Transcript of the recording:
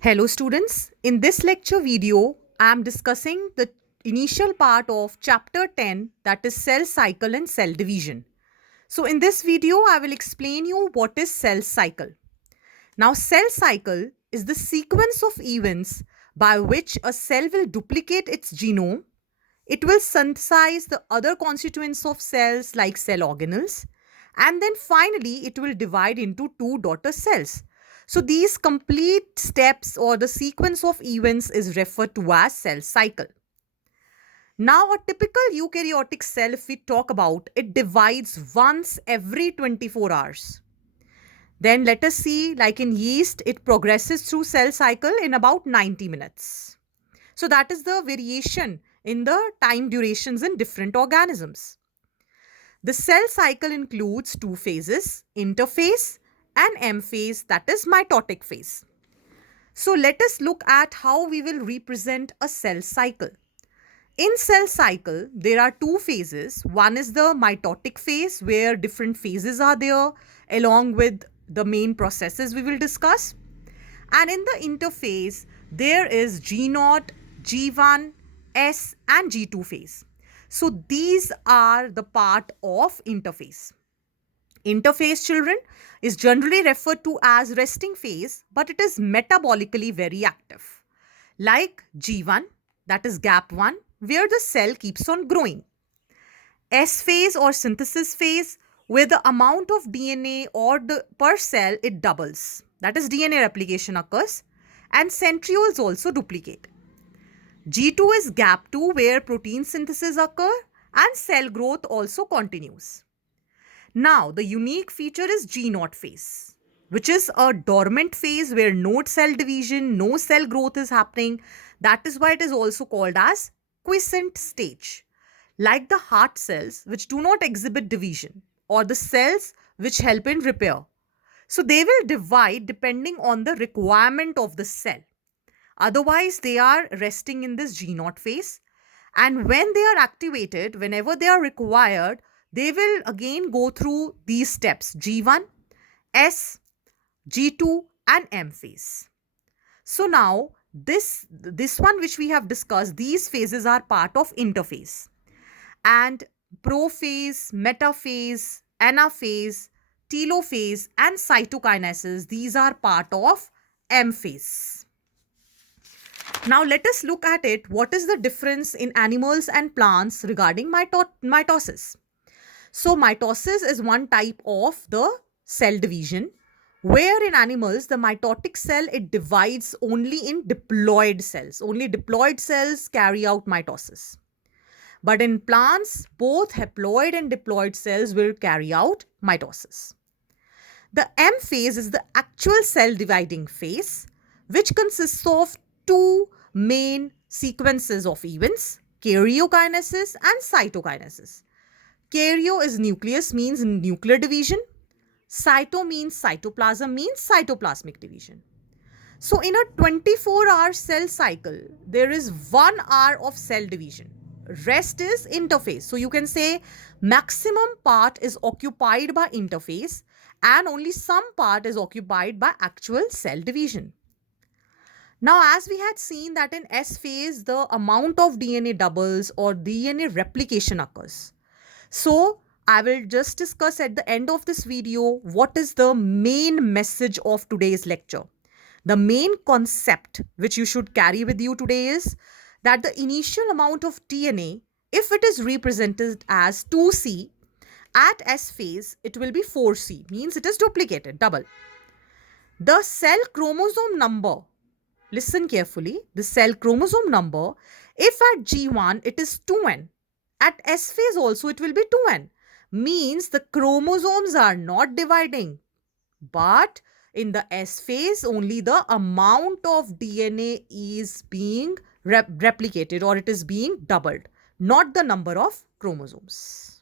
Hello students, in this lecture video, I am discussing the initial part of chapter 10, that is cell cycle and cell division. So in this video, I will explain you what is cell cycle. Now cell cycle is the sequence of events by which a cell will duplicate its genome, it will synthesize the other constituents of cells like cell organelles, and then finally it will divide into two daughter cells. So these complete steps or the sequence of events is referred to as cell cycle. Now a typical eukaryotic cell, if we talk about, it divides once every 24 hours. Then let us see, like in yeast, it progresses through cell cycle in about 90 minutes. So that is the variation in the time durations in different organisms. The cell cycle includes two phases, interphase and M phase, that is mitotic phase. So let us look at how we will represent a cell cycle. In cell cycle, there are two phases. One is the mitotic phase where different phases are there along with the main processes we will discuss. And in the interphase, there is G0, G1, S and G2 phase. So these are the part of interphase. Interphase, children, is generally referred to as resting phase, but it is metabolically very active. Like G1, that is gap 1, where the cell keeps on growing. S phase or synthesis phase, where the amount of DNA or the per cell it doubles. That is DNA replication occurs and centrioles also duplicate. G2 is gap 2, where protein synthesis occur and cell growth also continues. Now the unique feature is G0 phase, which is a dormant phase where no cell division, no cell growth is happening. That is why it is also called as quiescent stage. Like the heart cells which do not exhibit division or the cells which help in repair. So they will divide depending on the requirement of the cell. Otherwise, they are resting in this G0 phase. And when they are activated, whenever they are required, they will again go through these steps G1, S, G2 and M phase. So now this one which we have discussed, these phases are part of interphase. And prophase, metaphase, anaphase, telophase and cytokinesis, these are part of M phase. Now let us look at it. What is the difference in animals and plants regarding mitosis? So mitosis is one type of the cell division, where in animals the mitotic cell, it divides only in diploid cells. Only diploid cells carry out mitosis. But in plants, both haploid and diploid cells will carry out mitosis. The M phase is the actual cell dividing phase, which consists of two main sequences of events, karyokinesis and cytokinesis. Karyo is nucleus, means nuclear division. Cyto means cytoplasm, means cytoplasmic division. So in a 24-hour cell cycle, there is 1 hour of cell division. Rest is interphase. So you can say maximum part is occupied by interphase and only some part is occupied by actual cell division. Now, as we had seen that in S phase, the amount of DNA doubles or DNA replication occurs. So I will just discuss at the end of this video what is the main message of today's lecture. The main concept which you should carry with you today is that the initial amount of DNA, if it is represented as 2C, at S phase, it will be 4C, means it is duplicated, double. The cell chromosome number, listen carefully, the cell chromosome number, if at G1 it is 2N, at S phase also it will be 2N, means the chromosomes are not dividing, but in the S phase only the amount of DNA is being replicated or it is being doubled, not the number of chromosomes.